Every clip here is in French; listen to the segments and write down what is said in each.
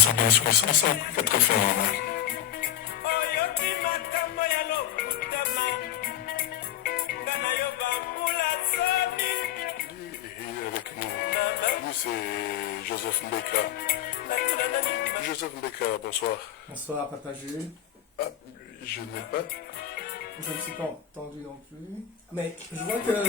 sont bien sur le 105.4 FM. Il est avec nous. Lui, c'est Joseph Mbeka. Joseph Mbeka, bonsoir. Bonsoir, Papa Jules. Ah, je n'ai pas. Je ne suis pas entendu non plus. Mais je vois que.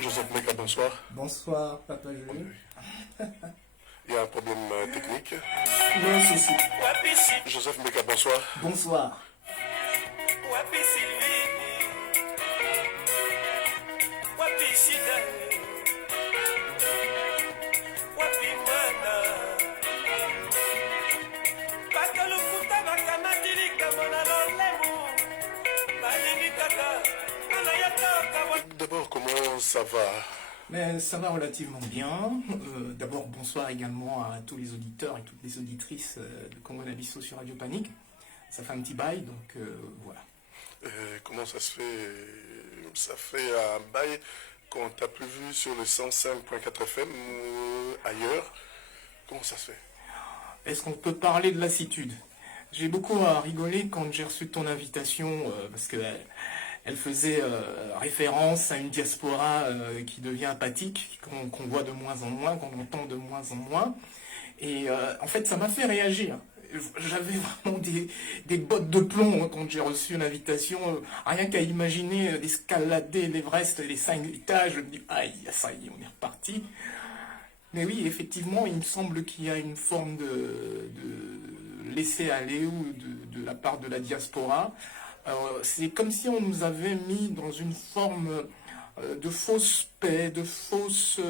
Joseph Mbeka, bonsoir. Bonsoir, Papa Jules. Il y a un problème technique. Non, souci. Joseph Mbeka, bonsoir. Bonsoir. D'abord, comment ça va? Mais ça va relativement bien. D'abord, bonsoir également à tous les auditeurs et toutes les auditrices de Congo Nabisso sur Radio Panique. Ça fait un petit bail, donc voilà. Comment ça se fait? Ça fait un bail qu'on t'a plus vu sur le 105.4 FM ou ailleurs. Comment ça se fait? Est-ce qu'on peut parler de lassitude? J'ai beaucoup rigolé quand j'ai reçu ton invitation parce que elle faisait référence à une diaspora qui devient apathique, qu'on voit de moins en moins, qu'on entend de moins en moins. Et en fait, ça m'a fait réagir. J'avais vraiment des bottes de plomb quand j'ai reçu l'invitation. Rien qu'à imaginer d'escalader l'Everest, les 5 étages, je me dis, aïe, ça y est, on est reparti. Mais oui, effectivement, il me semble qu'il y a une forme de laisser aller ou de la part de la diaspora. C'est comme si on nous avait mis dans une forme de fausse paix, de fausse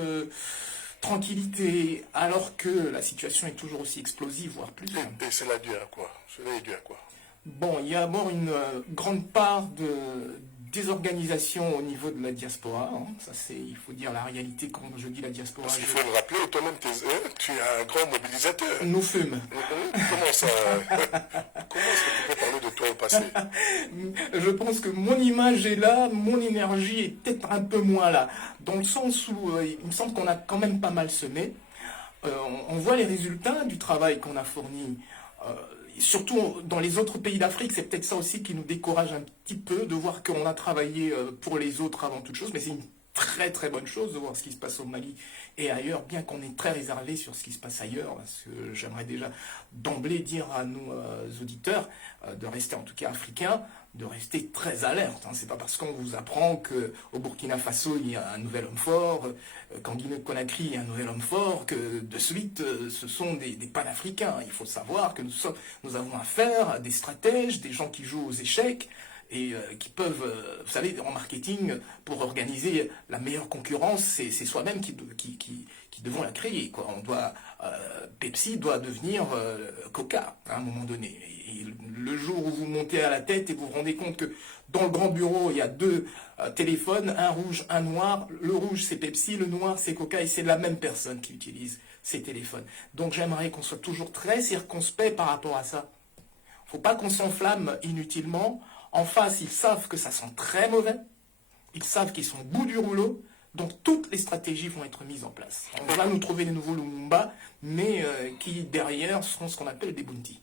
tranquillité, alors que la situation est toujours aussi explosive, voire plus. Et cela est dû à quoi? Cela est dû à quoi? Bon, il y a d'abord une grande part de désorganisation au niveau de la diaspora. Hein. Ça, c'est, il faut dire la réalité quand je dis la diaspora. Parce qu'il faut le rappeler, toi-même, tu es un grand mobilisateur. Nous fûmes. Comment ça? Comment est-ce que tu peux parler de toi au passé? Je pense que mon image est là, mon énergie est peut-être un peu moins là. Dans le sens où il me semble qu'on a quand même pas mal semé. On voit les résultats du travail qu'on a fourni. Surtout dans les autres pays d'Afrique, c'est peut-être ça aussi qui nous décourage un petit peu de voir qu'on a travaillé pour les autres avant toute chose, mais c'est une très très bonne chose de voir ce qui se passe au Mali et ailleurs, bien qu'on est très réservé sur ce qui se passe ailleurs, parce que j'aimerais déjà d'emblée dire à nos auditeurs de rester en tout cas africains, de rester très alerte. Hein. C'est pas parce qu'on vous apprend qu'au Burkina Faso il y a un nouvel homme fort, qu'en Guinée-Conakry il y a un nouvel homme fort, que de suite ce sont des panafricains. Il faut savoir que nous avons affaire à des stratèges, des gens qui jouent aux échecs, et qui peuvent, vous savez, en marketing, pour organiser la meilleure concurrence, c'est soi-même qui devons la créer. Quoi. Pepsi doit devenir Coca à un moment donné. Et le jour où vous montez à la tête et vous vous rendez compte que dans le grand bureau, il y a deux téléphones, un rouge, un noir. Le rouge, c'est Pepsi, le noir, c'est Coca, et c'est la même personne qui utilise ces téléphones. Donc j'aimerais qu'on soit toujours très circonspect par rapport à ça. Il ne faut pas qu'on s'enflamme inutilement. En face, ils savent que ça sent très mauvais. Ils savent qu'ils sont au bout du rouleau. Donc, toutes les stratégies vont être mises en place. On va nous trouver des nouveaux Lumumba, mais qui, derrière, seront ce qu'on appelle des bounty.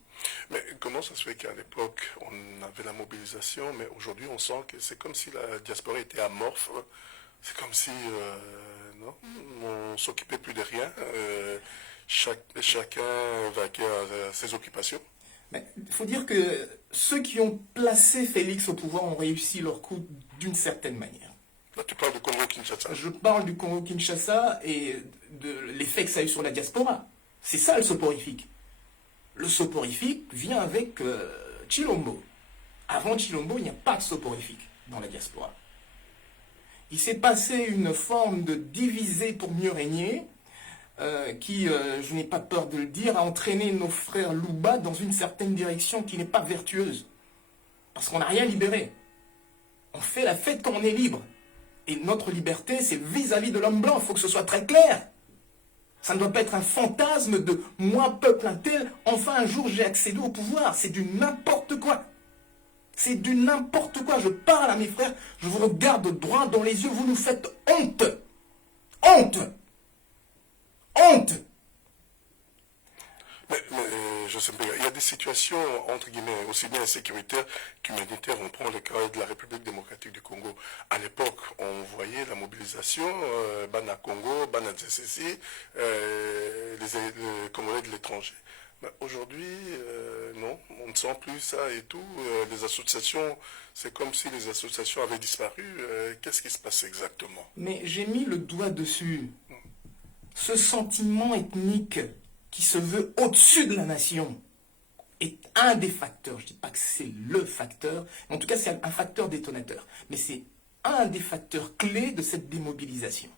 Mais comment ça se fait qu'à l'époque, on avait la mobilisation, mais aujourd'hui, on sent que c'est comme si la diaspora était amorphe. C'est comme si non, on s'occupait plus de rien. Chacun vaquait à ses occupations. Il faut dire que ceux qui ont placé Félix au pouvoir ont réussi leur coup d'une certaine manière. Là, tu parles du Congo-Kinshasa. Je parle du Congo-Kinshasa et de l'effet que ça a eu sur la diaspora. C'est ça le soporifique. Le soporifique vient avec Chilombo. Avant Chilombo, il n'y a pas de soporifique dans la diaspora. Il s'est passé une forme de diviser pour mieux régner qui, je n'ai pas peur de le dire, a entraîné nos frères Louba dans une certaine direction qui n'est pas vertueuse. Parce qu'on n'a rien libéré. On fait la fête quand on est libre. Et notre liberté, c'est vis-à-vis de l'homme blanc. Il faut que ce soit très clair. Ça ne doit pas être un fantasme de moi, peuple un tel, enfin un jour j'ai accédé au pouvoir. C'est du n'importe quoi. C'est du n'importe quoi. Je parle à mes frères, je vous regarde droit dans les yeux, vous nous faites honte. Honte. Honte. Mais je sais pas, il y a des situations, entre guillemets, aussi bien sécuritaires qu'humanitaires. On prend le cas de la République démocratique du Congo. À l'époque, on voyait la mobilisation, Bana Congo, Bana DCC, les Congolais de l'étranger. Aujourd'hui, non, on ne sent plus ça et tout. Les associations, c'est comme si les associations avaient disparu. Qu'est-ce qui se passe exactement? Mais j'ai mis le doigt dessus. Ce sentiment ethnique qui se veut au-dessus de la nation est un des facteurs. Je ne dis pas que c'est le facteur, en tout cas c'est un facteur détonateur, mais c'est un des facteurs clés de cette démobilisation.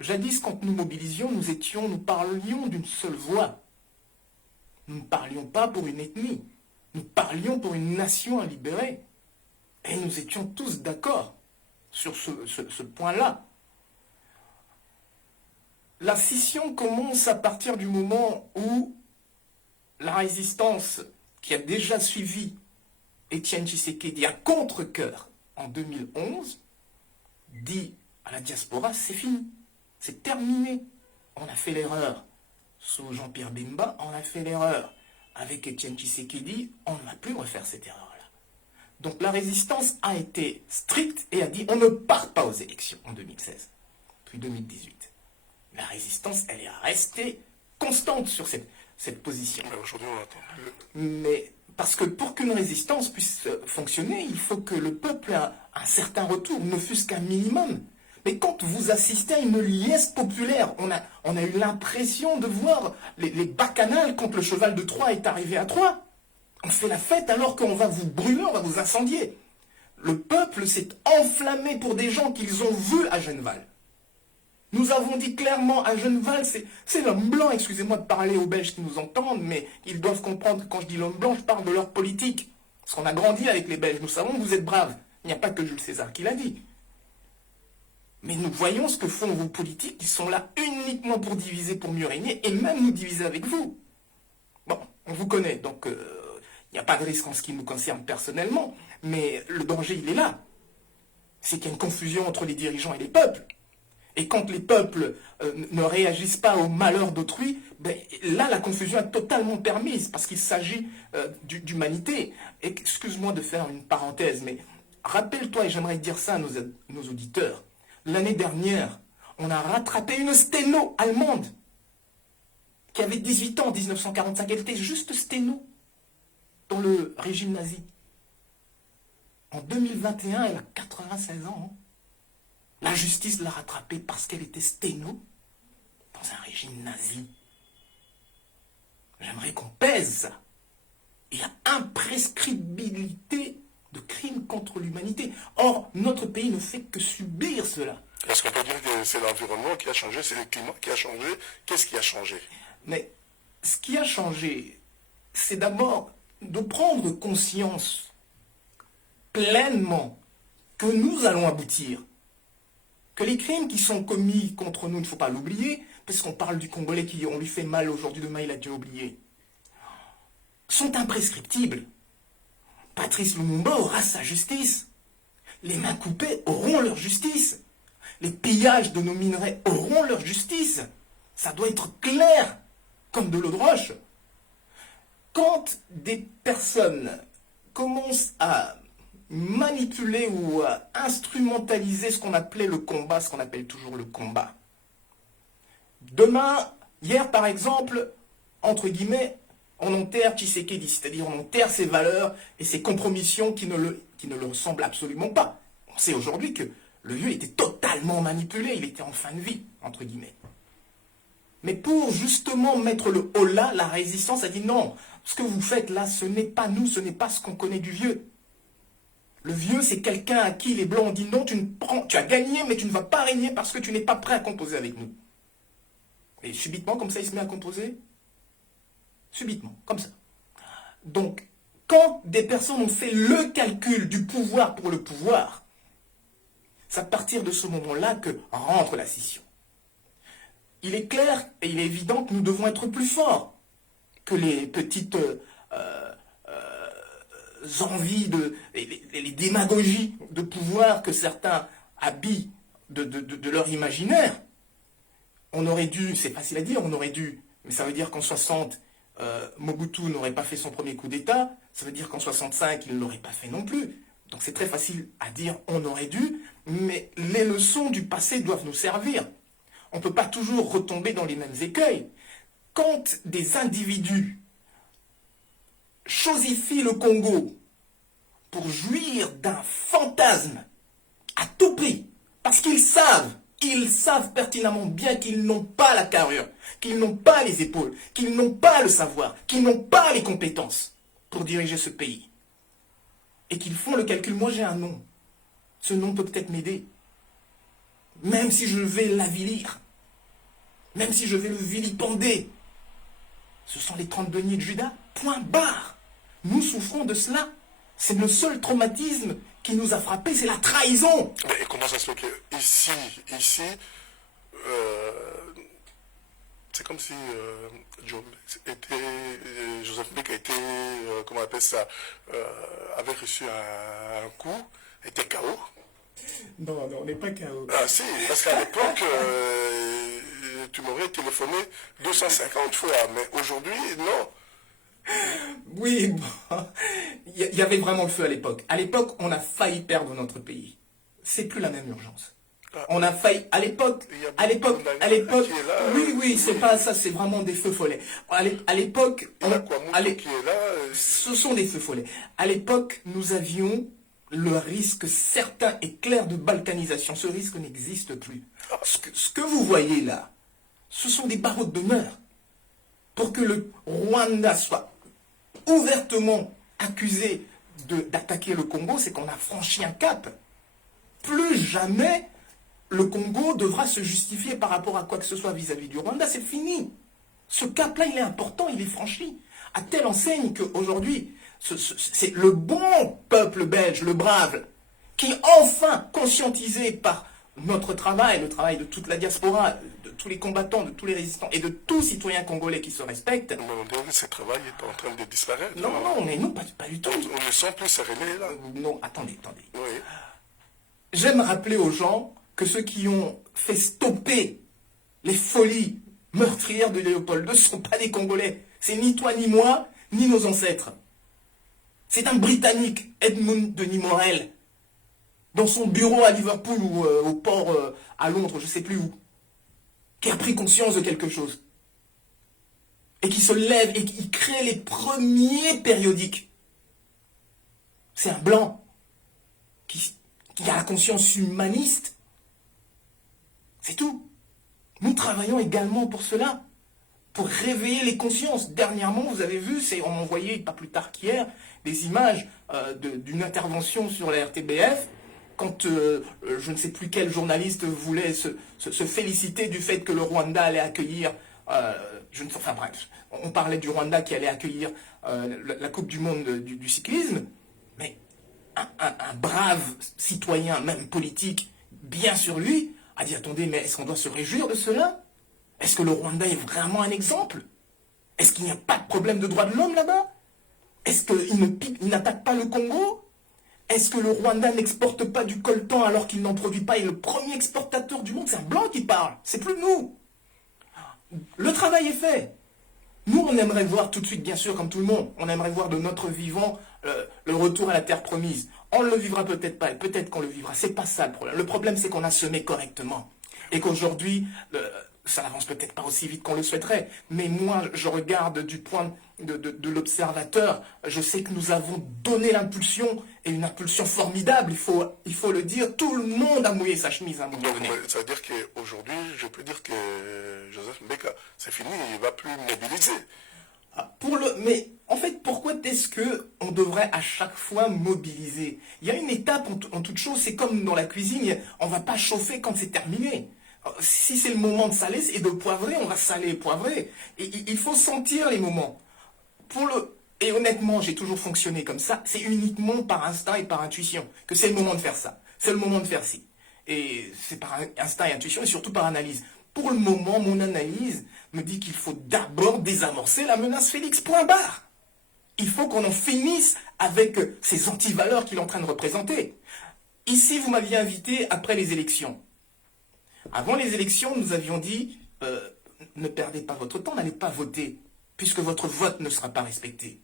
Jadis, quand nous mobilisions, nous parlions d'une seule voix. Nous ne parlions pas pour une ethnie, nous parlions pour une nation à libérer. Et nous étions tous d'accord sur ce point-là. La scission commence à partir du moment où la résistance qui a déjà suivi Étienne Tshisekedi à contre-cœur en 2011 dit à la diaspora, c'est fini, c'est terminé. On a fait l'erreur sous Jean-Pierre Bemba, on a fait l'erreur avec Étienne Tshisekedi, on ne va plus refaire cette erreur-là. Donc la résistance a été stricte et a dit on ne part pas aux élections en 2016, puis 2018. La résistance, elle est restée constante sur cette position. Mais aujourd'hui, on n'attend plus. Mais parce que pour qu'une résistance puisse fonctionner, il faut que le peuple ait un certain retour, ne fût-ce qu'un minimum. Mais quand vous assistez à une liesse populaire, on a eu l'impression de voir les bacchanales quand le cheval de Troie est arrivé à Troyes. On fait la fête alors qu'on va vous brûler, on va vous incendier. Le peuple s'est enflammé pour des gens qu'ils ont vus à Genneval. Nous avons dit clairement à Genneval, c'est l'homme blanc, excusez-moi de parler aux Belges qui nous entendent, mais ils doivent comprendre que quand je dis l'homme blanc, je parle de leur politique. Parce qu'on a grandi avec les Belges, nous savons que vous êtes braves. Il n'y a pas que Jules César qui l'a dit. Mais nous voyons ce que font vos politiques qui sont là uniquement pour diviser, pour mieux régner, et même nous diviser avec vous. Bon, on vous connaît, donc il n'y a pas de risque en ce qui nous concerne personnellement, mais le danger, il est là. C'est qu'il y a une confusion entre les dirigeants et les peuples. Et quand les peuples ne réagissent pas au malheur d'autrui, ben, là, la confusion est totalement permise, parce qu'il s'agit d'humanité. Excuse-moi de faire une parenthèse, mais rappelle-toi, et j'aimerais dire ça à nos auditeurs, l'année dernière, on a rattrapé une sténo allemande qui avait 18 ans en 1945. Elle était juste sténo dans le régime nazi. En 2021, elle a 96 ans. Hein. La justice l'a rattrapée parce qu'elle était sténo dans un régime nazi. J'aimerais qu'on pèse ça. Il y a imprescriptibilité de crimes contre l'humanité. Or, notre pays ne fait que subir cela. Est-ce qu'on peut dire que c'est l'environnement qui a changé, c'est le climat qui a changé? Qu'est-ce qui a changé? Mais ce qui a changé, c'est d'abord de prendre conscience pleinement que nous allons aboutir. Que les crimes qui sont commis contre nous, il ne faut pas l'oublier, parce qu'on parle du Congolais qui on lui fait mal aujourd'hui, demain il a dû oublier, sont imprescriptibles. Patrice Lumumba aura sa justice. Les mains coupées auront leur justice. Les pillages de nos minerais auront leur justice. Ça doit être clair, comme de l'eau de roche. Quand des personnes commencent à manipuler ou à instrumentaliser ce qu'on appelait le combat, ce qu'on appelle toujours le combat. Demain, hier par exemple, entre guillemets, on enterre Tshisekedi, c'est-à-dire on enterre ses valeurs et ses compromissions qui ne le ressemblent absolument pas. On sait aujourd'hui que le vieux était totalement manipulé, il était en fin de vie, entre guillemets. Mais pour justement mettre le holà, la résistance a dit non, ce que vous faites là, ce n'est pas nous, ce n'est pas ce qu'on connaît du vieux. Le vieux, c'est quelqu'un à qui les Blancs ont dit non, tu as gagné, mais tu ne vas pas régner parce que tu n'es pas prêt à composer avec nous. Et subitement, comme ça, il se met à composer. Subitement, comme ça. Donc, quand des personnes ont fait le calcul du pouvoir pour le pouvoir, c'est à partir de ce moment-là que rentre la scission. Il est clair et il est évident que nous devons être plus forts que les petites envies, les démagogies de pouvoir que certains habillent de leur imaginaire, on aurait dû, c'est facile à dire, on aurait dû, mais ça veut dire qu'en 60, Mobutu n'aurait pas fait son premier coup d'État, ça veut dire qu'en 65, il ne l'aurait pas fait non plus. Donc c'est très facile à dire on aurait dû, mais les leçons du passé doivent nous servir. On ne peut pas toujours retomber dans les mêmes écueils. Quand des individus chosifient le Congo pour jouir d'un fantasme à tout prix, parce qu'ils savent pertinemment bien qu'ils n'ont pas la carrure, qu'ils n'ont pas les épaules, qu'ils n'ont pas le savoir, qu'ils n'ont pas les compétences pour diriger ce pays. Et qu'ils font le calcul, moi j'ai un nom. Ce nom peut peut-être m'aider. Même si je vais l'avilir, même si je vais le vilipender. Ce sont les 30 deniers de Judas, point barre. Nous souffrons de cela. C'est le seul traumatisme qui nous a frappés, c'est la trahison. Mais comment ça se fait que ici, c'est comme si Joseph Mbeki a été, comment on appelle ça, avait reçu un coup, était KO. Non, on n'est pas KO. Ah si, parce qu'à l'époque, tu m'aurais téléphoné 250 fois, mais aujourd'hui, non. Oui, bon, il y avait vraiment le feu à l'époque. À l'époque, on a failli perdre notre pays. C'est plus la même urgence. On a failli, à l'époque, oui, c'est pas ça, c'est vraiment des feux follets. À l'époque, ce sont des feux follets. À l'époque, nous avions le risque certain et clair de balkanisation. Ce risque n'existe plus. Ce que vous voyez là, ce sont des barreaux d'honneur. Pour que le Rwanda soit ouvertement accusé d'attaquer le Congo, c'est qu'on a franchi un cap. Plus jamais le Congo devra se justifier par rapport à quoi que ce soit vis-à-vis du Rwanda. C'est fini. Ce cap-là, il est important, il est franchi. À telle enseigne qu'aujourd'hui, c'est le bon peuple belge, le brave, qui enfin, conscientisé par notre travail, le travail de toute la diaspora, de tous les combattants, de tous les résistants et de tout citoyen congolais qui se respecte. Mais on dirait que ce travail est en train de disparaître. Non, mais non, pas du tout. On ne sent plus se révéler là. Non, attendez. Oui. J'aime rappeler aux gens que ceux qui ont fait stopper les folies meurtrières de Léopold II ne sont pas des Congolais. C'est ni toi, ni moi, ni nos ancêtres. C'est un Britannique, Edmund Denis Morel, dans son bureau à Liverpool ou au port à Londres, je ne sais plus où, qui a pris conscience de quelque chose. Et qui se lève et qui crée les premiers périodiques. C'est un blanc qui a la conscience humaniste. C'est tout. Nous travaillons également pour cela, pour réveiller les consciences. Dernièrement, vous avez vu, on m'a envoyé, pas plus tard qu'hier, des images d'une intervention sur la RTBF, quand je ne sais plus quel journaliste voulait se féliciter du fait que le Rwanda allait accueillir, enfin bref, on parlait du Rwanda qui allait accueillir la Coupe du Monde du cyclisme, mais un brave citoyen, même politique, bien sur lui, a dit, attendez, mais est-ce qu'on doit se réjouir de cela? Est-ce que le Rwanda est vraiment un exemple? Est-ce qu'il n'y a pas de problème de droits de l'homme là-bas? Est-ce qu'il n'attaque pas le Congo? Est-ce que le Rwanda n'exporte pas du coltan alors qu'il n'en produit pas? Il est le premier exportateur du monde. C'est un blanc qui parle. C'est plus nous. Le travail est fait. Nous, on aimerait voir tout de suite, bien sûr, comme tout le monde, on aimerait voir de notre vivant le retour à la terre promise. On ne le vivra peut-être pas, et peut-être qu'on le vivra. C'est pas ça le problème. Le problème, c'est qu'on a semé correctement. Et qu'aujourd'hui, ça n'avance peut-être pas aussi vite qu'on le souhaiterait. Mais moi, je regarde du point de l'observateur. Je sais que nous avons donné l'impulsion, et une impulsion formidable, il faut le dire. Tout le monde a mouillé sa chemise à un moment donné. Ça veut dire qu'aujourd'hui, je peux dire que Joseph Mbeki, c'est fini, il ne va plus mobiliser. Mais en fait, pourquoi est-ce qu'on devrait à chaque fois mobiliser? Il y a une étape en toute chose, c'est comme dans la cuisine, on ne va pas chauffer quand c'est terminé. Si c'est le moment de saler et de poivrer, on va saler et poivrer. Et il faut sentir les moments. Et honnêtement, j'ai toujours fonctionné comme ça, c'est uniquement par instinct et par intuition que c'est le moment de faire ça. C'est le moment de faire ci. Et c'est par instinct et intuition et surtout par analyse. Pour le moment, mon analyse me dit qu'il faut d'abord désamorcer la menace Félix, point barre. Il faut qu'on en finisse avec ces antivaleurs qu'il est en train de représenter. Ici, vous m'aviez invité après les élections. Avant les élections, nous avions dit ne perdez pas votre temps, n'allez pas voter, puisque votre vote ne sera pas respecté.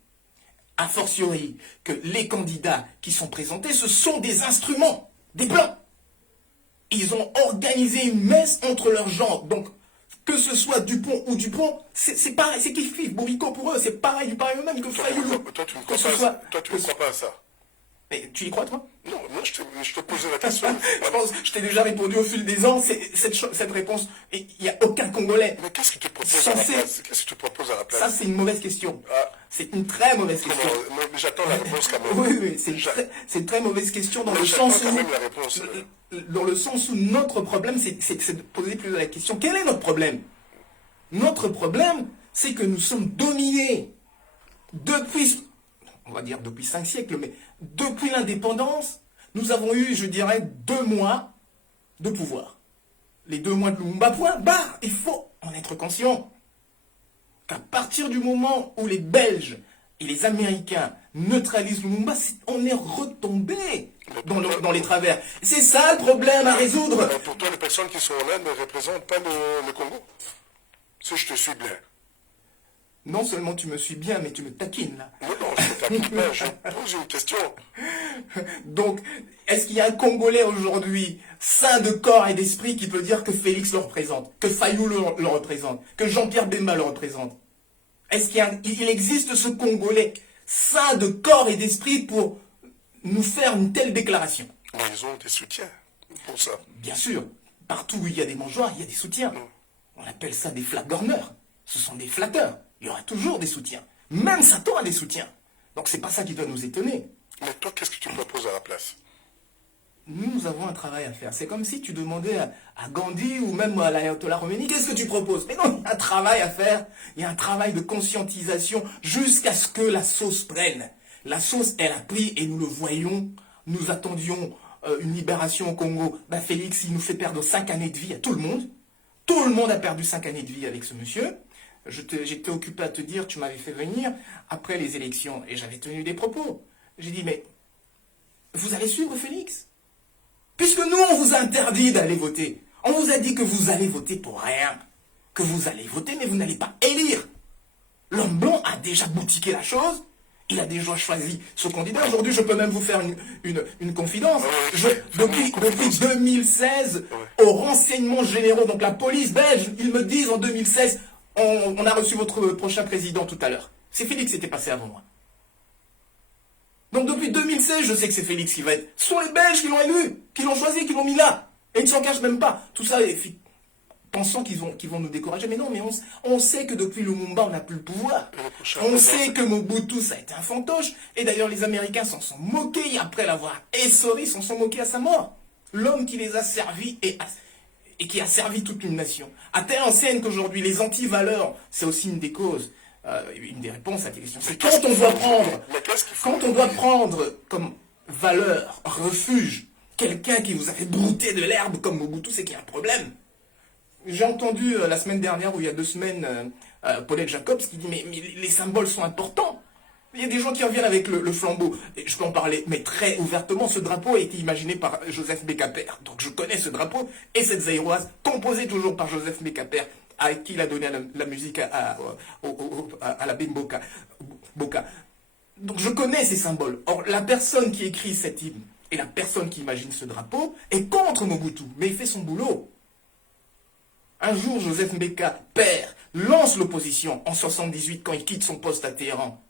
A fortiori que les candidats qui sont présentés, ce sont des instruments, des blancs. Ils ont organisé une messe entre leurs gens. Donc, que ce soit Dupont ou Dupont, c'est pareil, c'est kiff-kiff. Bourrico pour eux, c'est pareil du pareil même que Fayoulou. Toi, tu ne crois pas à ça. Mais tu y crois, toi? Non, moi, je te posais la question. Je t'ai déjà répondu au fil des ans, cette réponse, il n'y a aucun Congolais. Mais qu'est-ce que tu proposes à la place? Qu'est-ce que tu proposes à la place? Ça, c'est une mauvaise question. Ah. C'est une très mauvaise question. Mais j'attends la réponse quand même. Oui, c'est une très mauvaise question dans le sens où... quand même la réponse. Dans le sens où notre problème, c'est de poser plus la question. Quel est notre problème? Notre problème, c'est que nous sommes dominés depuis, on va dire depuis 5 siècles, mais depuis l'indépendance, nous avons eu, je dirais, 2 mois de pouvoir. Les 2 mois de Lumumba, point barre. Il faut en être conscient qu'à partir du moment où les Belges et les Américains neutralisent Lumumba, on est retombé dans les travers. C'est ça le problème à résoudre. Pour toi, les personnes qui sont là ne représentent pas le Congo? Si je te suis bien. Non seulement tu me suis bien, mais tu me taquines là. Non, je ne taquine pas, je pose une question. Donc, est-ce qu'il y a un Congolais aujourd'hui, sain de corps et d'esprit, qui peut dire que Félix le représente, que Fayou le représente, que Jean-Pierre Bemba le représente? Est-ce qu'il existe ce Congolais, sain de corps et d'esprit, pour nous faire une telle déclaration? Mais ils ont des soutiens pour ça. Bien sûr, partout où il y a des mangeoires, il y a des soutiens. On appelle ça des flateurs. Ce sont des flatteurs. Il y aura toujours des soutiens. Même Satan a des soutiens. Donc c'est pas ça qui doit nous étonner. Mais toi, qu'est-ce que tu proposes à la place? Nous avons un travail à faire. C'est comme si tu demandais à Gandhi ou même à l'Ayatollah Khomeini, qu'est-ce que tu proposes? Mais non, il y a un travail à faire. Il y a un travail de conscientisation jusqu'à ce que la sauce prenne. La sauce, elle a pris et nous le voyons. Nous attendions une libération au Congo. Ben Félix, il nous fait perdre 5 années de vie à tout le monde. Tout le monde a perdu 5 années de vie avec ce monsieur. J'étais occupé à te dire, tu m'avais fait venir après les élections et j'avais tenu des propos. J'ai dit, mais vous allez suivre Félix? Puisque nous, on vous a interdit d'aller voter. On vous a dit que vous allez voter pour rien. Que vous allez voter, mais vous n'allez pas élire. L'homme blanc a déjà boutiqué la chose. Il a déjà choisi ce candidat. Aujourd'hui, je peux même vous faire une confidence. Depuis 2016, aux renseignements généraux, donc la police belge, ils me disent en 2016, on a reçu votre prochain président tout à l'heure. C'est Félix qui était passé avant moi. Donc depuis 2016, je sais que c'est Félix qui va être. Ce sont les Belges qui l'ont élu, qui l'ont choisi, qui l'ont mis là. Et ils ne s'en cachent même pas. Tout ça, pensant qu'ils vont nous décourager. Mais non, mais on sait que depuis Lumumba, on n'a plus le pouvoir. On sait que Mobutu, ça a été un fantoche. Et d'ailleurs, les Américains s'en sont moqués. Après l'avoir essoré, ils s'en sont moqués à sa mort. L'homme qui les a servis et qui a servi toute une nation. À telle enseigne qu'aujourd'hui, les antivaleurs, c'est aussi une des causes. Une des réponses à tes questions. C'est quand on doit prendre comme valeur, refuge, quelqu'un qui vous a fait brouter de l'herbe comme Mobutu, c'est qu'il y a un problème. J'ai entendu la semaine dernière, ou il y a 2 semaines, Paulette Jacobs qui dit mais les symboles sont importants. Il y a des gens qui reviennent avec le flambeau. Et je peux en parler, mais très ouvertement. Ce drapeau a été imaginé par Joseph Bécaper. Donc je connais ce drapeau et cette zaïroise, composée toujours par Joseph Bécaper, à qui il a donné la musique à la Bimboka. Donc je connais ces symboles. Or, la personne qui écrit cet hymne et la personne qui imagine ce drapeau est contre Mobutu, mais il fait son boulot. Un jour, Joseph Mbeka, père, lance l'opposition en 78 quand il quitte son poste à Téhéran.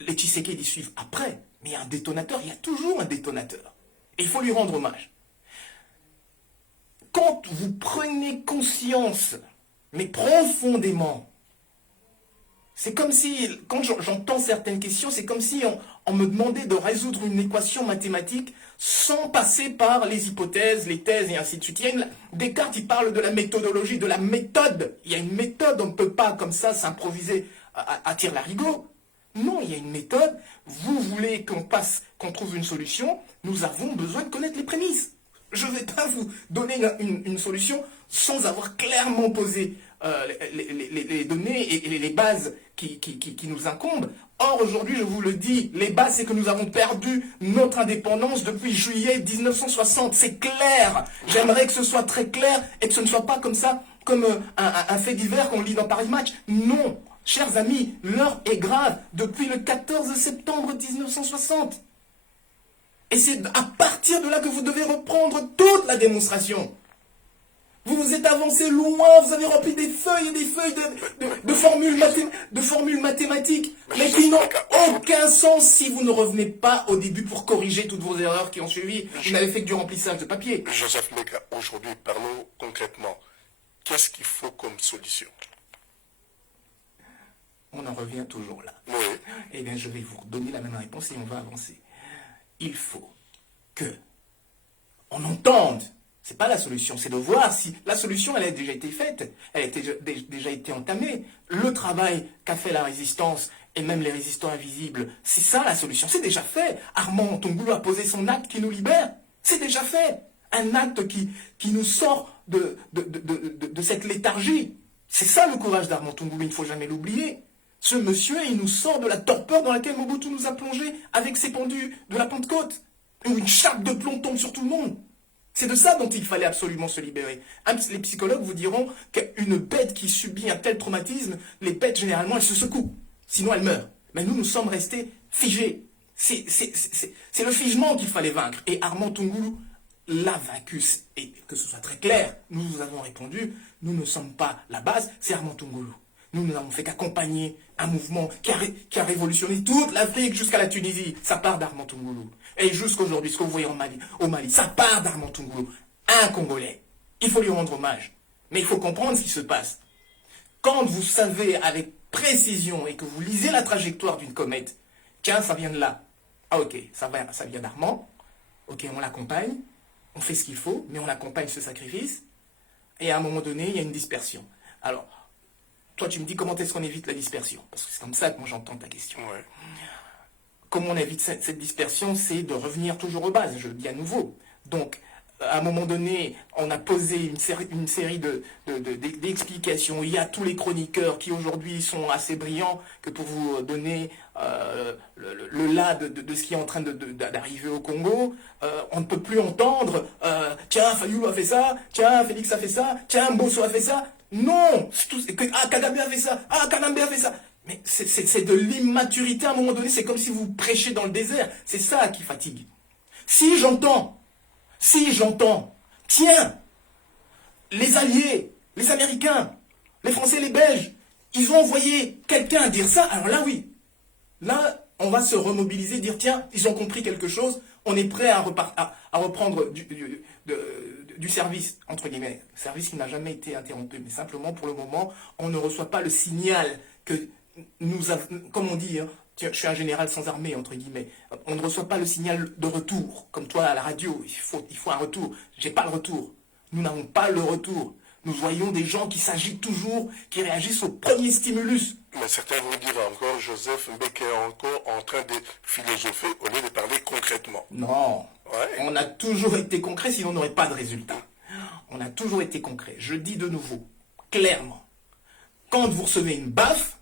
Les Tshisekedi suivent après, mais il y a un détonateur, il y a toujours un détonateur. Et il faut lui rendre hommage. Quand vous prenez conscience, mais profondément, c'est comme si, quand j'entends certaines questions, c'est comme si on me demandait de résoudre une équation mathématique sans passer par les hypothèses, les thèses et ainsi de suite. Descartes, il parle de la méthodologie, de la méthode. Il y a une méthode, on ne peut pas comme ça s'improviser à tire-larigot. Non, il y a une méthode. Vous voulez qu'on trouve une solution, nous avons besoin de connaître les prémices. Je ne vais pas vous donner une solution sans avoir clairement posé les données et les bases qui nous incombent. Or, aujourd'hui, je vous le dis, les bases, c'est que nous avons perdu notre indépendance depuis juillet 1960. C'est clair. J'aimerais que ce soit très clair et que ce ne soit pas comme ça, comme un fait divers qu'on lit dans Paris Match. Non, chers amis, l'heure est grave depuis le 14 septembre 1960. Et c'est à partir de là que vous devez reprendre toute la démonstration. Vous vous êtes avancé loin, vous avez rempli des feuilles et des feuilles de formules mathématiques, mais qui n'ont aucun sens si vous ne revenez pas au début pour corriger toutes vos erreurs qui ont suivi. Vous n'avez fait que du remplissage de papier. Joseph Mbeka, aujourd'hui, parlons concrètement. Qu'est-ce qu'il faut comme solution? On en revient toujours là. Oui. Eh bien, je vais vous donner la même réponse et on va avancer. Il faut que on entende. C'est pas la solution, c'est de voir si la solution, elle a déjà été faite, elle a déjà été entamée. Le travail qu'a fait la résistance et même les résistants invisibles, c'est ça la solution. C'est déjà fait. Armand Tongoulou a posé son acte qui nous libère. C'est déjà fait. Un acte qui nous sort de cette léthargie. C'est ça le courage d'Armand Tongoulou, il ne faut jamais l'oublier. Ce monsieur, il nous sort de la torpeur dans laquelle Mobutu nous a plongés avec ses pendus de la Pentecôte, où une chape de plomb tombe sur tout le monde. C'est de ça dont il fallait absolument se libérer. Les psychologues vous diront qu'une bête qui subit un tel traumatisme, les bêtes, généralement, elles se secouent. Sinon, elles meurent. Mais nous sommes restés figés. C'est le figement qu'il fallait vaincre. Et Armand Tongoulou l'a vaincu. Et que ce soit très clair, nous vous avons répondu, nous ne sommes pas la base, c'est Armand Tongoulou. Nous n'avons fait qu'accompagner un mouvement qui a révolutionné toute l'Afrique jusqu'à la Tunisie. Ça part d'Armand Tongoulou. Et jusqu'aujourd'hui, ce que vous voyez au Mali, ça part d'Armand Tongoulou. Un Congolais. Il faut lui rendre hommage. Mais il faut comprendre ce qui se passe. Quand vous savez avec précision et que vous lisez la trajectoire d'une comète, tiens, ça vient de là. Ah ok, ça vient d'Armand. Ok, on l'accompagne. On fait ce qu'il faut, mais on accompagne ce sacrifice. Et à un moment donné, il y a une dispersion. Alors, toi, tu me dis comment est-ce qu'on évite la dispersion? Parce que c'est comme ça que moi j'entends ta question. Ouais. Comment on évite cette dispersion? C'est de revenir toujours aux bases, je le dis à nouveau. Donc, à un moment donné, on a posé une série d'explications. Il y a tous les chroniqueurs qui aujourd'hui sont assez brillants que pour vous donner le là de ce qui est en train d'arriver au Congo. On ne peut plus entendre tiens, Fayoulou a fait ça, tiens, Félix a fait ça, tiens, Mbosso a fait ça. Non, Kagame a fait ça, Kanambe a fait ça. Mais c'est de l'immaturité à un moment donné, c'est comme si vous prêchez dans le désert. C'est ça qui fatigue. Si j'entends, tiens, les Alliés, les Américains, les Français, les Belges, ils ont envoyé quelqu'un dire ça, alors là oui. Là, on va se remobiliser, dire tiens, ils ont compris quelque chose, on est prêt à reprendre du service, entre guillemets. Service qui n'a jamais été interrompu, mais simplement pour le moment, on ne reçoit pas le signal que nous avons, comme on dit, hein, je suis un général sans armée, entre guillemets. On ne reçoit pas le signal de retour, comme toi à la radio. Il faut un retour. J'ai pas le retour. Nous n'avons pas le retour. Nous voyons des gens qui s'agitent toujours, qui réagissent au premier stimulus. Mais certains vont dire encore, Joseph Mbeka est encore en train de philosopher au lieu de parler concrètement. Non. Ouais. On a toujours été concret, sinon on n'aurait pas de résultat. On a toujours été concret. Je dis de nouveau, clairement, quand vous recevez une baffe,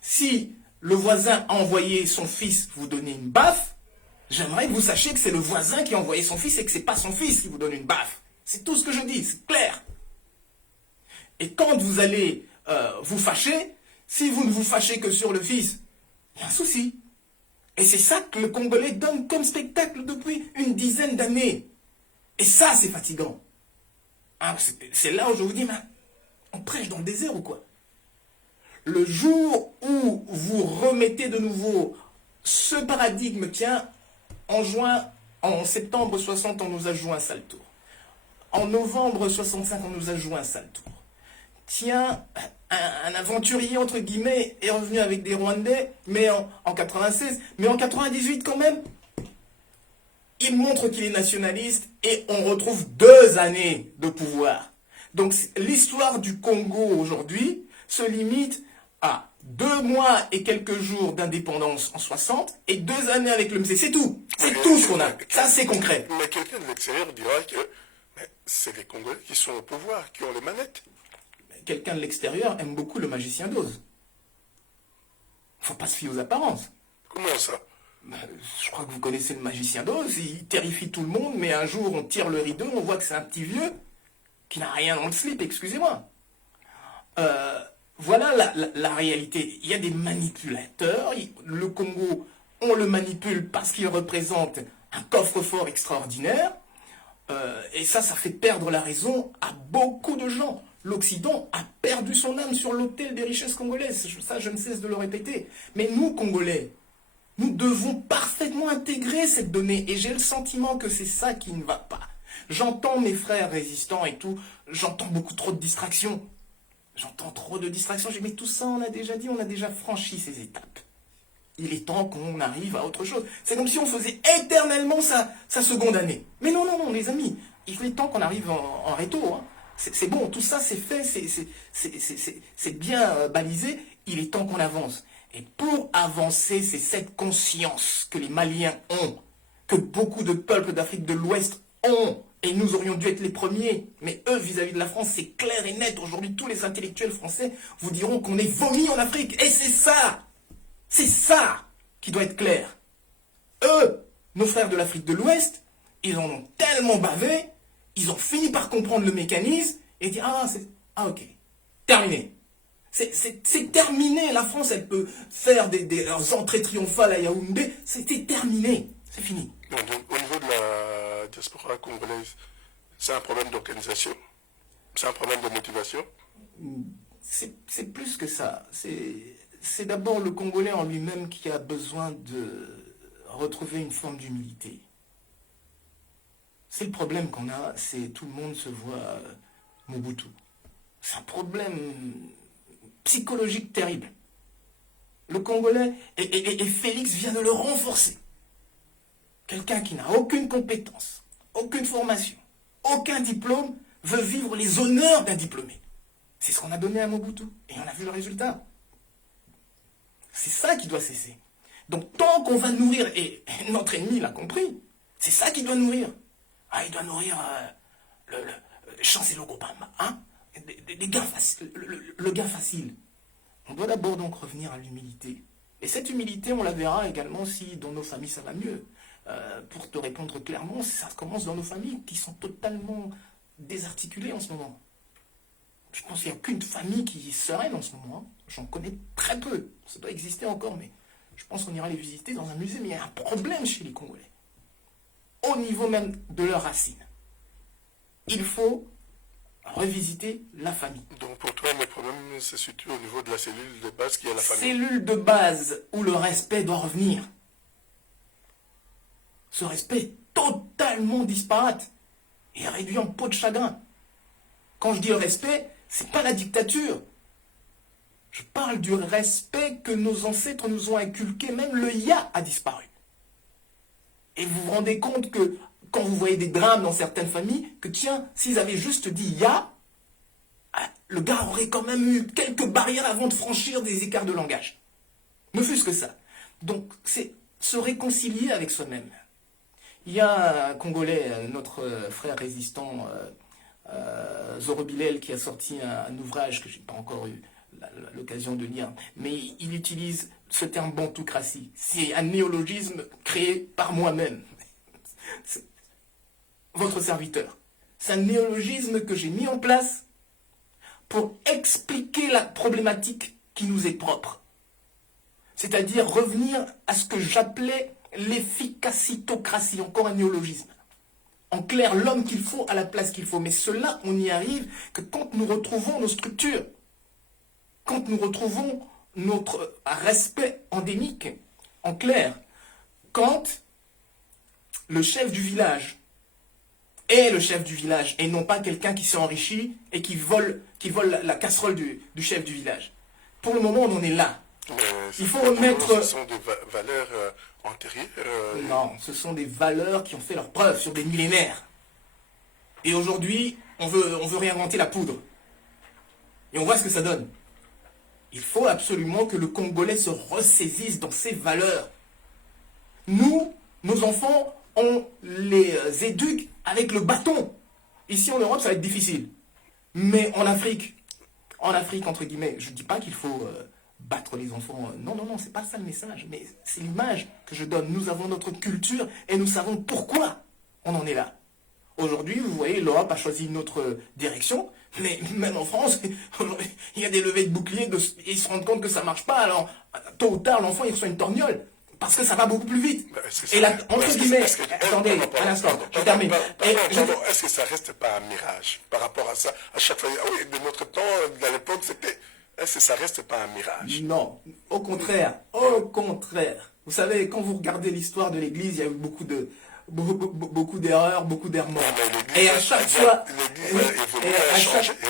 si le voisin a envoyé son fils vous donner une baffe, j'aimerais que vous sachiez que c'est le voisin qui a envoyé son fils et que ce n'est pas son fils qui vous donne une baffe. C'est tout ce que je dis, c'est clair. Et quand vous allez vous fâcher, si vous ne vous fâchez que sur le fils, il y a un souci. Et c'est ça que le Congolais donne comme spectacle depuis une dizaine d'années. Et ça, c'est fatigant. Hein, c'est là où je vous dis, mais on prêche dans le désert ou quoi? Le jour où vous remettez de nouveau ce paradigme, tiens, en septembre 60, on nous a joué un sale tour. En novembre 65, on nous a joué un sale tour. Tiens, un aventurier, entre guillemets, est revenu avec des Rwandais, mais en 96, mais en 98 quand même, il montre qu'il est nationaliste et on retrouve 2 années de pouvoir. Donc l'histoire du Congo aujourd'hui se limite à 2 mois et quelques jours d'indépendance en 60 et 2 années avec le MC. C'est tout. C'est tout ce qu'on a. Ça, c'est concret. Mais quelqu'un de l'extérieur dira que c'est les Congolais qui sont au pouvoir, qui ont les manettes. quelqu'un de l'extérieur aime beaucoup le magicien d'Oz. Il ne faut pas se fier aux apparences. Comment ça? Je crois que vous connaissez le magicien d'Oz, il terrifie tout le monde, mais un jour on tire le rideau, on voit que c'est un petit vieux qui n'a rien dans le slip, excusez-moi. Voilà la réalité. Il y a des manipulateurs, le Congo, on le manipule parce qu'il représente un coffre-fort extraordinaire, et ça fait perdre la raison à beaucoup de gens. L'Occident a perdu son âme sur l'autel des richesses congolaises, ça je ne cesse de le répéter. Mais nous, Congolais, nous devons parfaitement intégrer cette donnée, et j'ai le sentiment que c'est ça qui ne va pas. J'entends mes frères résistants et tout, j'entends beaucoup trop de distractions. J'entends trop de distractions, j'ai dit, mais tout ça on a déjà dit, on a déjà franchi ces étapes. Il est temps qu'on arrive à autre chose. C'est comme si on faisait éternellement sa seconde année. Mais non, non, non, les amis, il est temps qu'on arrive en réto. Hein. C'est bon, tout ça c'est fait, c'est bien balisé, il est temps qu'on avance. Et pour avancer, c'est cette conscience que les Maliens ont, que beaucoup de peuples d'Afrique de l'Ouest ont, et nous aurions dû être les premiers, mais eux, vis-à-vis de la France, c'est clair et net. Aujourd'hui, tous les intellectuels français vous diront qu'on est vomis en Afrique, et c'est ça qui doit être clair. Eux, nos frères de l'Afrique de l'Ouest, ils en ont tellement bavé, ils ont fini par comprendre le mécanisme, et dire, ok, terminé. C'est terminé. La France, elle peut faire des entrées triomphales à Yaoundé. C'était terminé. C'est fini. Donc, au niveau de la diaspora congolaise, c'est un problème d'organisation? C'est un problème de motivation? C'est plus que ça. C'est d'abord le Congolais en lui-même qui a besoin de retrouver une forme d'humilité. C'est le problème qu'on a, c'est tout le monde se voit Mobutu. C'est un problème psychologique terrible. Le Congolais, et Félix vient de le renforcer. Quelqu'un qui n'a aucune compétence, aucune formation, aucun diplôme, veut vivre les honneurs d'un diplômé. C'est ce qu'on a donné à Mobutu, et on a vu le résultat. C'est ça qui doit cesser. Donc tant qu'on va nourrir, et notre ennemi l'a compris, c'est ça qui doit nourrir. Il doit nourrir le Chancellor Obama, hein, les gains le gain facile. On doit d'abord donc revenir à l'humilité. Et cette humilité, on la verra également si dans nos familles ça va mieux. Pour te répondre clairement, ça commence dans nos familles qui sont totalement désarticulées en ce moment. Je pense qu'il n'y a qu'une famille qui est sereine en ce moment. J'en connais très peu. Ça doit exister encore, mais je pense qu'on ira les visiter dans un musée. Mais il y a un problème chez les Congolais. Au niveau même de leurs racines. Il faut revisiter la famille. Donc pour toi, le problème se situe au niveau de la cellule de base qui est la famille. Cellule de base où le respect doit revenir. Ce respect est totalement disparate et réduit en peau de chagrin. Quand je dis le respect, c'est pas la dictature. Je parle du respect que nos ancêtres nous ont inculqué. Même le ya a disparu. Et vous vous rendez compte que quand vous voyez des drames dans certaines familles, que tiens, s'ils avaient juste dit ya, le gars aurait quand même eu quelques barrières avant de franchir des écarts de langage. Ne fût-ce que ça. Donc, c'est se réconcilier avec soi-même. Il y a un Congolais, notre frère résistant, Zoro Bilel, qui a sorti un ouvrage que je n'ai pas encore eu l'occasion de lire, mais il utilise ce terme bantoukratie. C'est un néologisme créé par moi-même. Votre serviteur. C'est un néologisme que j'ai mis en place pour expliquer la problématique qui nous est propre. C'est-à-dire revenir à ce que j'appelais l'efficacitocratie, encore un néologisme. En clair, l'homme qu'il faut à la place qu'il faut. Mais cela, on n'y arrive que quand nous retrouvons nos structures, quand nous retrouvons notre respect endémique. En clair, quand le chef du village est le chef du village et non pas quelqu'un qui s'est enrichi et qui vole la casserole du chef du village. Pour le moment, on en est là. Il faut remettre... Ce sont des valeurs antérieures Non, ce sont des valeurs qui ont fait leur preuve sur des millénaires. Et aujourd'hui, on veut réinventer la poudre. Et on voit ce que ça donne. Il faut absolument que le Congolais se ressaisisse dans ses valeurs. Nous, nos enfants, on les éduque avec le bâton. Ici en Europe, ça va être difficile. Mais en Afrique, En Afrique, entre guillemets, je ne dis pas qu'il faut battre les enfants. Non, non, non, c'est pas ça le message. Mais c'est l'image que je donne. Nous avons notre culture et nous savons pourquoi on en est là. Aujourd'hui, vous voyez, l'Europe a choisi une autre direction. Mais même en France, il y a des levées de boucliers, ils se rendent compte que ça ne marche pas. Alors, tôt ou tard, l'enfant, il reçoit une torgnole. Parce que ça va beaucoup plus vite. Et là, entre guillemets, attendez, un instant, je termine. Est-ce que ça reste pas un mirage par rapport à ça? À chaque fois, ah oui, de notre temps, à l'époque, c'était... Est-ce que ça reste pas un mirage? Non, au contraire, au contraire. Vous savez, quand vous regardez l'histoire de l'Église, il y a eu beaucoup d'erreurs, beaucoup d'errements. Et à chaque fois,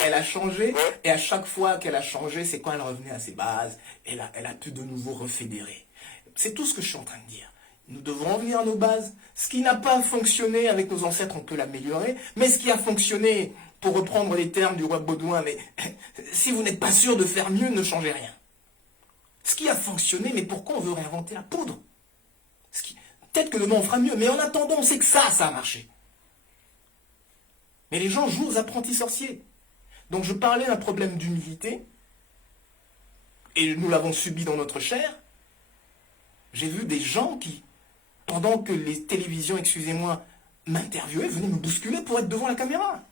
elle a changé. Et à chaque fois qu'elle a changé, c'est quand elle revenait à ses bases, elle a pu de nouveau refédérer. C'est tout ce que je suis en train de dire. Nous devons revenir à nos bases. Ce qui n'a pas fonctionné avec nos ancêtres, on peut l'améliorer. Mais ce qui a fonctionné, pour reprendre les termes du roi Baudouin, mais si vous n'êtes pas sûr de faire mieux, ne changez rien. Ce qui a fonctionné, mais pourquoi on veut réinventer la poudre? Peut-être que demain on fera mieux, mais en attendant, on sait que ça a marché. Mais les gens jouent aux apprentis sorciers. Donc je parlais d'un problème d'humilité, et nous l'avons subi dans notre chair. J'ai vu des gens qui, pendant que les télévisions, excusez-moi, m'interviewaient, venaient me bousculer pour être devant la caméra.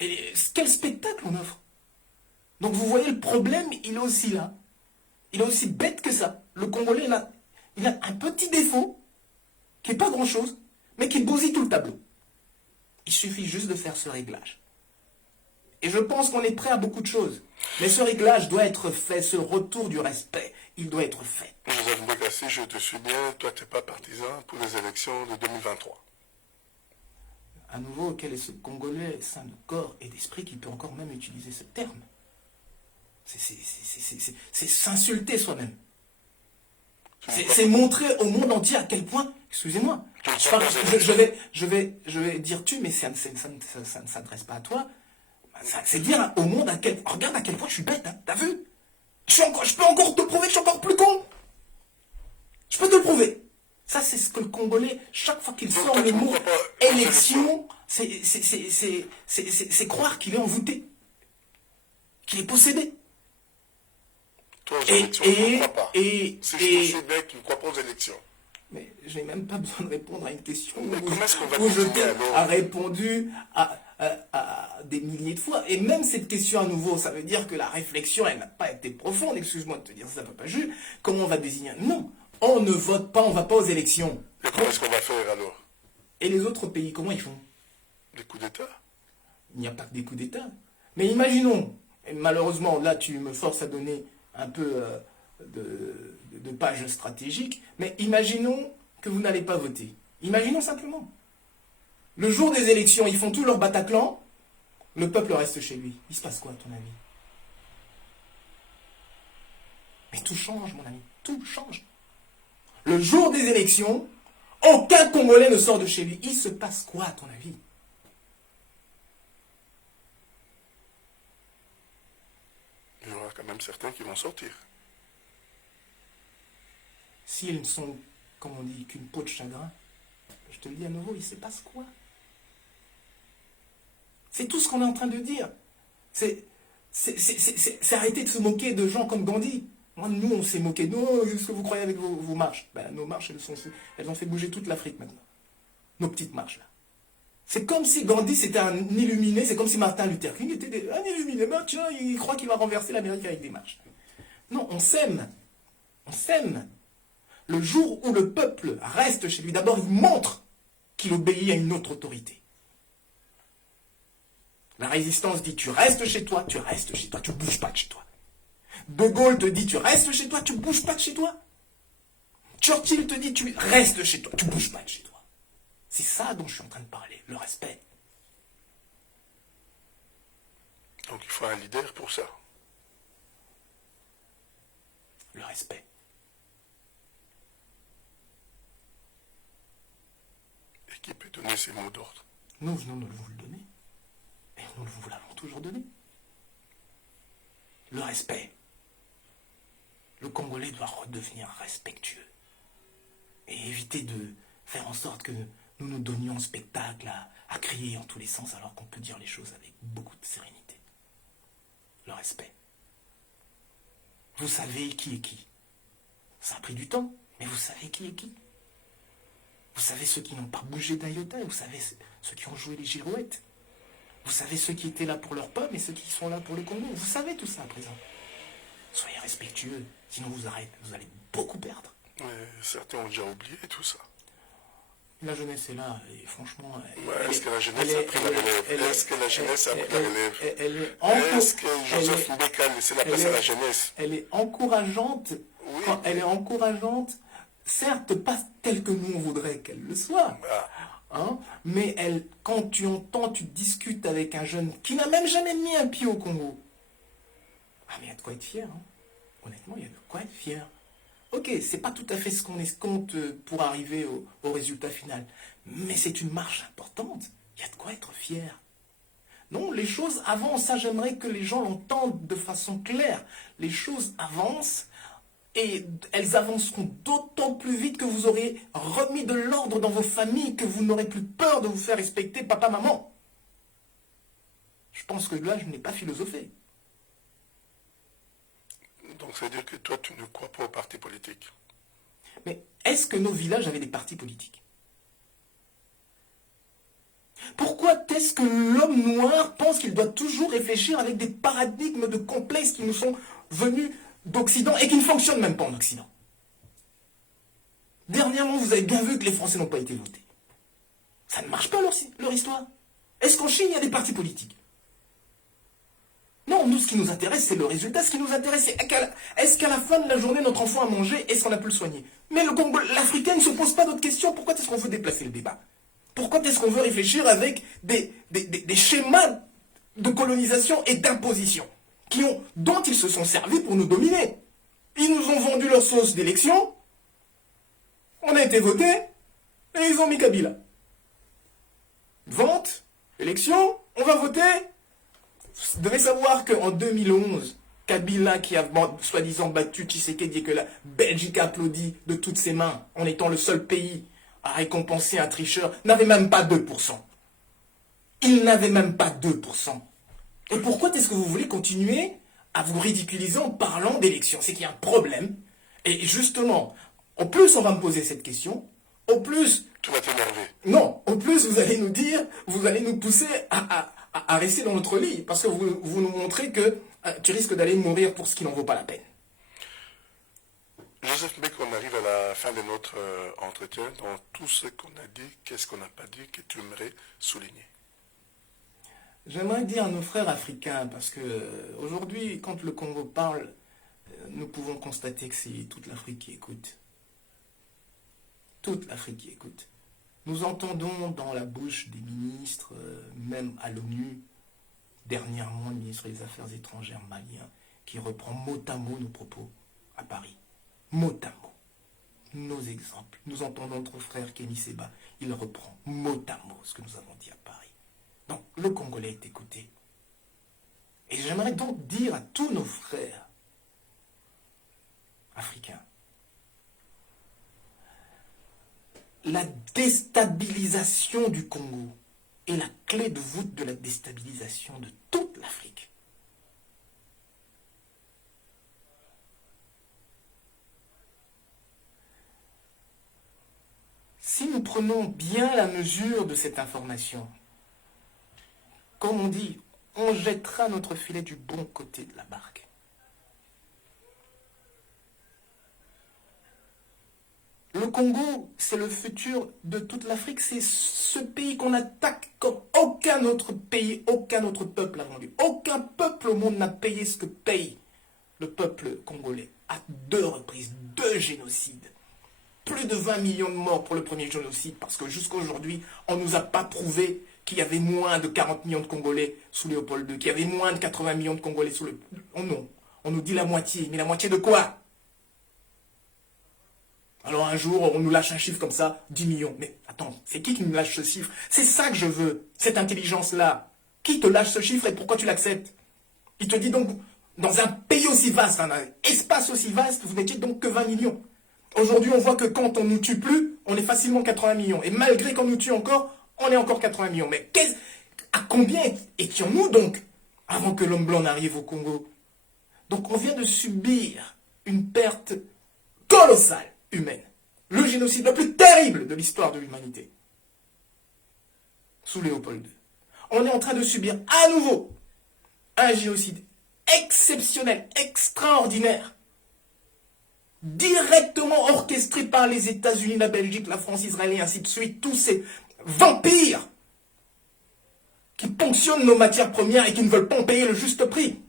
Et quel spectacle on offre. Donc vous voyez, le problème, il est aussi là. Il est aussi bête que ça. Le Congolais, là, il a un petit défaut, qui n'est pas grand-chose, mais qui bousille tout le tableau. Il suffit juste de faire ce réglage. Et je pense qu'on est prêt à beaucoup de choses. Mais ce réglage doit être fait, ce retour du respect, il doit être fait. Joseph Mbekassi, je te suis bien, toi tu n'es pas partisan pour les élections de 2023. À nouveau, quel est ce Congolais sain de corps et d'esprit qui peut encore même utiliser ce terme? C'est s'insulter soi-même. C'est montrer au monde entier à quel point, excusez-moi, je vais dire tu, mais ça ne s'adresse pas à toi. C'est dire au monde regarde à quel point je suis bête, hein, t'as vu? Je peux encore te prouver que je suis encore plus con. Je peux te le prouver. Ça, c'est ce que le Congolais, chaque fois qu'il sort le mot élection, c'est croire qu'il est envoûté, qu'il est possédé. Toi, aux élections, tu ne crois pas. Si je te suis bien, tu ne crois pas aux élections. Mais je n'ai même pas besoin de répondre à une question où je a répondu à des milliers de fois. Et même cette question à nouveau, ça veut dire que la réflexion, elle n'a pas été profonde. Excuse-moi de te dire ça, papa Jules. Comment on va désigner? Non, on ne vote pas, on ne va pas aux élections. Et comment est-ce qu'on va faire alors? Et les autres pays, comment ils font? Des coups d'État? Il n'y a pas que des coups d'État. Mais imaginons, et malheureusement, là tu me forces à donner un peu de pages stratégiques, mais imaginons que vous n'allez pas voter. Imaginons simplement. Le jour des élections, ils font tout leur Bataclan, le peuple reste chez lui. Il se passe quoi, à ton avis? Mais tout change, mon ami, tout change. Le jour des élections, aucun Congolais ne sort de chez lui. Il se passe quoi, à ton avis? Il y aura quand même certains qui vont sortir. S'ils ne sont, comme on dit, qu'une peau de chagrin, je te le dis à nouveau, il se passe quoi? C'est tout ce qu'on est en train de dire. C'est arrêter de se moquer de gens comme Gandhi. Moi, nous, on s'est moqué. Nous, qu'est-ce que vous croyez avec vos marches? Ben, nos marches, elles ont fait bouger toute l'Afrique maintenant. Nos petites marches, là. C'est comme si Gandhi, c'était un illuminé. C'est comme si Martin Luther King était un illuminé. Ben, tiens, il croit qu'il va renverser l'Amérique avec des marches. Non, on s'aime. On s'aime. Le jour où le peuple reste chez lui, d'abord, il montre qu'il obéit à une autre autorité. La résistance dit, tu restes chez toi, tu ne bouges pas de chez toi. De Gaulle te dit, tu restes chez toi, tu ne bouges pas de chez toi. Churchill te dit, tu restes chez toi, tu ne bouges pas de chez toi. C'est ça dont je suis en train de parler, le respect. Donc il faut un leader pour ça. Le respect. Et qui peut donner ces mots d'ordre? Nous venons de vous le donner. Et nous vous l'avons toujours donné. Le respect. Le Congolais doit redevenir respectueux. Et éviter de faire en sorte que nous nous donnions spectacle à crier en tous les sens alors qu'on peut dire les choses avec beaucoup de sérénité. le respect. Vous savez qui est qui. Ça a pris du temps, mais vous savez qui est qui. Vous savez ceux qui n'ont pas bougé d'un iota, vous savez ceux qui ont joué les girouettes. Vous savez ceux qui étaient là pour leur peuple et ceux qui sont là pour le Congo. Vous savez tout ça à présent. Soyez respectueux, sinon vous allez beaucoup perdre. Certains ont déjà oublié tout ça. La jeunesse est là, et franchement... Est-ce que la jeunesse a pris la relève? Est-ce que la jeunesse a pris la relève? Est-ce que Joseph Mbeka a laissé la place à la jeunesse? Elle est encourageante. Oui. Elle est encourageante, certes pas telle que nous on voudrait qu'elle le soit. Hein, mais quand tu entends, tu discutes avec un jeune qui n'a même jamais mis un pied au Congo. Ah mais il y a de quoi être fier. Hein. Honnêtement, il y a de quoi être fier. Ok, c'est pas tout à fait ce qu'on escompte pour arriver au résultat final. Mais c'est une marche importante. Il y a de quoi être fier. Non, les choses avancent. Ça, j'aimerais que les gens l'entendent de façon claire. Les choses avancent et elles avanceront d'autant plus vite que vous aurez remis de l'ordre dans vos familles, que vous n'aurez plus peur de vous faire respecter papa, maman. Je pense que là, je n'ai pas philosophé. Donc, ça veut dire que toi, tu ne crois pas aux partis politiques. Mais est-ce que nos villages avaient des partis politiques? Pourquoi est-ce que l'homme noir pense qu'il doit toujours réfléchir avec des paradigmes de complexes qui nous sont venus d'Occident et qui ne fonctionnent même pas en Occident? Dernièrement, vous avez bien vu que les Français n'ont pas été votés. Ça ne marche pas leur histoire. Est-ce qu'en Chine, il y a des partis politiques? Non, nous, ce qui nous intéresse, c'est le résultat. Ce qui nous intéresse, c'est est-ce qu'à la fin de la journée, notre enfant a mangé, est-ce qu'on a pu le soigner? Mais l'Africain ne se pose pas d'autres questions. Pourquoi est-ce qu'on veut déplacer le débat? Pourquoi est-ce qu'on veut réfléchir avec des schémas de colonisation et d'imposition dont ils se sont servis pour nous dominer? Ils nous ont vendu leur sauce d'élection, on a été votés, et ils ont mis Kabila. Vente, élection, on va voter. Vous devez savoir qu'en 2011, Kabila, qui a soi-disant battu Tshisekedi et que la Belgique a applaudi de toutes ses mains, en étant le seul pays à récompenser un tricheur, n'avait même pas 2%. Il n'avait même pas 2%. Et pourquoi est-ce que vous voulez continuer à vous ridiculiser en parlant d'élection? C'est qu'il y a un problème. Et justement, au plus on va me poser cette question, au plus... Tu vas t'énerver. Non, au plus vous allez nous dire, vous allez nous pousser à rester dans notre lit. Parce que vous nous montrez que tu risques d'aller mourir pour ce qui n'en vaut pas la peine. Joseph Mbeka, on arrive à la fin de notre entretien. Dans tout ce qu'on a dit, qu'est-ce qu'on n'a pas dit que tu aimerais souligner? J'aimerais dire à nos frères africains, parce que aujourd'hui, quand le Congo parle, nous pouvons constater que c'est toute l'Afrique qui écoute. Toute l'Afrique qui écoute. Nous entendons dans la bouche des ministres, même à l'ONU, dernièrement le ministre des Affaires étrangères malien, qui reprend mot à mot nos propos à Paris. Mot à mot. Nos exemples. Nous entendons notre frère Kenny Seba, il reprend mot à mot ce que nous avons dit à Paris. Donc, le Congolais est écouté. Et j'aimerais donc dire à tous nos frères africains, la déstabilisation du Congo est la clé de voûte de la déstabilisation de toute l'Afrique. Si nous prenons bien la mesure de cette information, comme on dit, on jettera notre filet du bon côté de la barque. Le Congo, c'est le futur de toute l'Afrique. C'est ce pays qu'on attaque comme aucun autre pays, aucun autre peuple avant lui. Aucun peuple au monde n'a payé ce que paye le peuple congolais à 2 reprises, 2 génocides. Plus de 20 millions de morts pour le premier génocide, parce que jusqu'à aujourd'hui, on ne nous a pas prouvé qu'il y avait moins de 40 millions de Congolais sous Léopold II, qu'il y avait moins de 80 millions de Congolais sous le... Oh non, on nous dit la moitié, mais la moitié de quoi? Alors un jour, on nous lâche un chiffre comme ça, 10 millions. Mais attends, c'est qui nous lâche ce chiffre? C'est ça que je veux, cette intelligence-là. Qui te lâche ce chiffre et pourquoi tu l'acceptes? Il te dit donc, dans un pays aussi vaste, un espace aussi vaste, vous n'étiez donc que 20 millions. Aujourd'hui, on voit que quand on ne nous tue plus, on est facilement 80 millions. Et malgré qu'on nous tue encore, on est encore 80 millions. Mais à combien étions-nous donc? avant que l'homme blanc n'arrive au Congo. Donc on vient de subir une perte colossale humaine. Le génocide le plus terrible de l'histoire de l'humanité. Sous Léopold II. On est en train de subir à nouveau un génocide exceptionnel, extraordinaire, directement orchestré par les États-Unis, la Belgique, la France, Israël et ainsi de suite, tous ces vampires qui ponctionnent nos matières premières et qui ne veulent pas en payer le juste prix.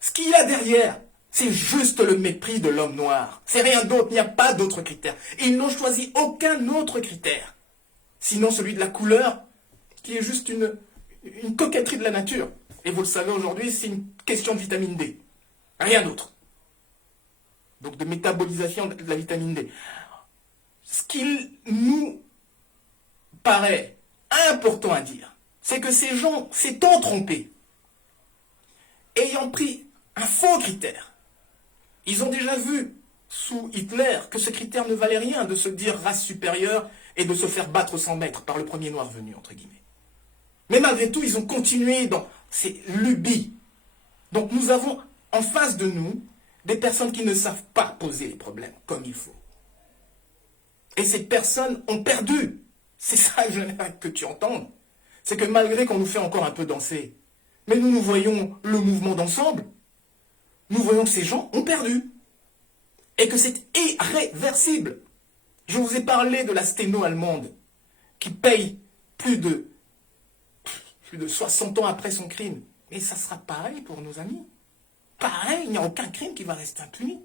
Ce qu'il y a derrière, c'est juste le mépris de l'homme noir. C'est rien d'autre, il n'y a pas d'autre critère. Ils n'ont choisi aucun autre critère, sinon celui de la couleur, qui est juste une coquetterie de la nature. Et vous le savez aujourd'hui, c'est une question de vitamine D. Rien d'autre. Donc de métabolisation de la vitamine D. Ce qu'il nous paraît important à dire, c'est que ces gens s'étant trompés, ayant pris un faux critère, ils ont déjà vu sous Hitler que ce critère ne valait rien de se dire race supérieure et de se faire battre sans maître par le premier noir venu, entre guillemets. Mais malgré tout, ils ont continué dans ces lubies. Donc nous avons en face de nous des personnes qui ne savent pas poser les problèmes comme il faut. Et ces personnes ont perdu. C'est ça que j'aimerais que tu entendes. C'est que malgré qu'on nous fait encore un peu danser, mais nous voyons le mouvement d'ensemble, nous voyons que ces gens ont perdu. Et que c'est irréversible. Je vous ai parlé de la sténo allemande qui paye plus de 60 ans après son crime. Et ça sera pareil pour nos amis. Pareil, il n'y a aucun crime qui va rester impuni.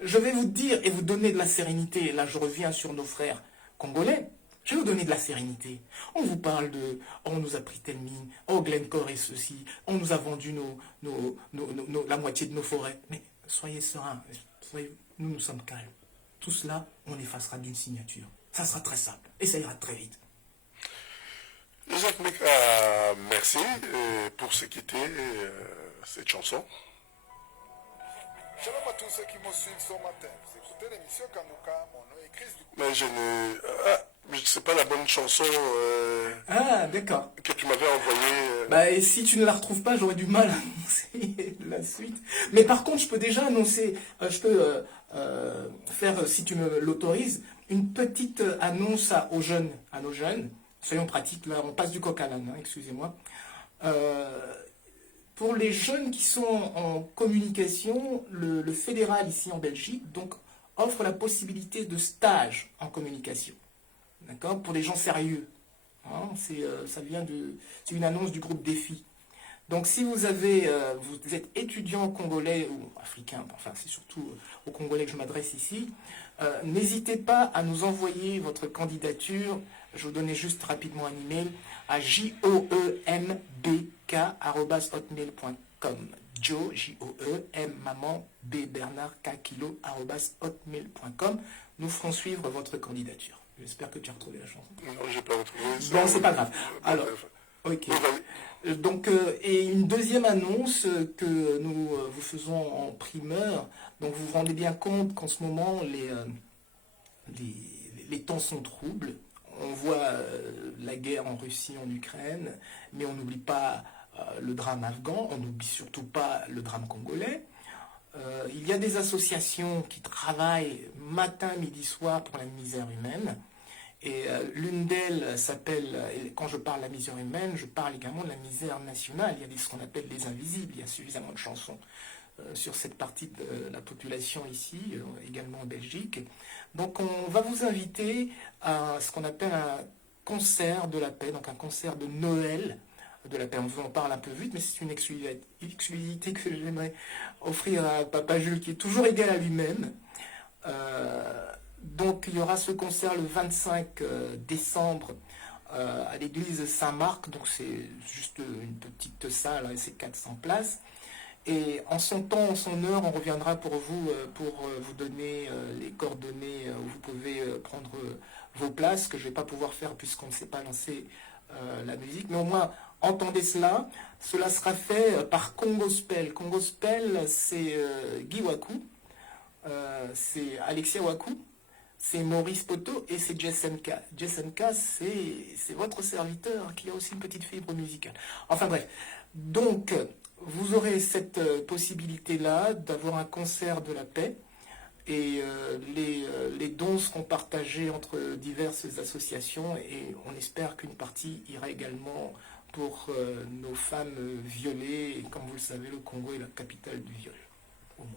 Je vais vous dire et vous donner de la sérénité. Là, je reviens sur nos frères congolais. Je vais vous donner de la sérénité. On vous parle de « on nous a pris telle mine, oh Glencore et ceci, on nous a vendu la moitié de nos forêts ». Mais soyez sereins, nous sommes calmes. Tout cela, on effacera d'une signature. Ça sera très simple et ça ira très vite. Jacques Meka, merci pour ce qui était cette chanson. Shalom à tous ceux qui me suivent ce matin. Vous écoutez l'émission Kanouka, mon nom est Chris du coup. Mais je ne sais pas la bonne chanson Ah, d'accord. que tu m'avais envoyée. Bah, et si tu ne la retrouves pas, j'aurais du mal à annoncer la suite. Mais par contre, je peux déjà annoncer, je peux faire, si tu me l'autorises, une petite annonce à nos jeunes. Soyons pratiques, là, on passe du coq à l'âne, hein, excusez-moi. Pour les jeunes qui sont en communication, le fédéral ici en Belgique donc, offre la possibilité de stage en communication. D'accord? Pour les gens sérieux. Hein, c'est une annonce du groupe Défi. Donc si vous êtes étudiant congolais ou africain, enfin c'est surtout aux Congolais que je m'adresse ici, n'hésitez pas à nous envoyer votre candidature. Je vais vous donner juste rapidement un email à joembk@hotmail.com. Joe, J-O-E-M, maman, B, Bernard, K, kilo, @hotmail.com. Nous ferons suivre votre candidature. J'espère que tu as retrouvé la chanson. Non, je n'ai pas retrouvé ça. Bon, c'est pas grave. Alors, ok. Donc, et une deuxième annonce que nous vous faisons en primeur. Donc, vous vous rendez bien compte qu'en ce moment, les temps sont troubles. On voit la guerre en Russie, en Ukraine, mais on n'oublie pas le drame afghan, on n'oublie surtout pas le drame congolais. Il y a des associations qui travaillent matin, midi, soir pour la misère humaine. Et l'une d'elles s'appelle, quand je parle de la misère humaine, je parle également de la misère nationale. Il y a ce qu'on appelle les invisibles, il y a suffisamment de chansons sur cette partie de la population ici, également en Belgique. Donc on va vous inviter à ce qu'on appelle un concert de la paix, donc un concert de Noël de la paix. On vous en parle un peu vite, mais c'est une exclusivité que j'aimerais offrir à Papa Jules, qui est toujours égal à lui-même. Donc il y aura ce concert le 25 décembre à l'église Saint-Marc, donc c'est juste une petite salle, hein, c'est 400 places. Et en son temps, en son heure, on reviendra pour vous donner les coordonnées où vous pouvez prendre vos places, que je ne vais pas pouvoir faire puisqu'on ne sait pas lancer la musique. Mais au moins, entendez cela. Cela sera fait par Congospel. Congospel, c'est Guy Wakou, c'est Alexia Wakou. c'est Maurice Poto et c'est Jess MK. Jess MK, c'est votre serviteur qui a aussi une petite fibre musicale. Enfin bref, donc vous aurez cette possibilité-là d'avoir un concert de la paix et les dons seront partagés entre diverses associations et on espère qu'une partie ira également pour nos femmes violées. Et comme vous le savez, le Congo est la capitale du viol au monde.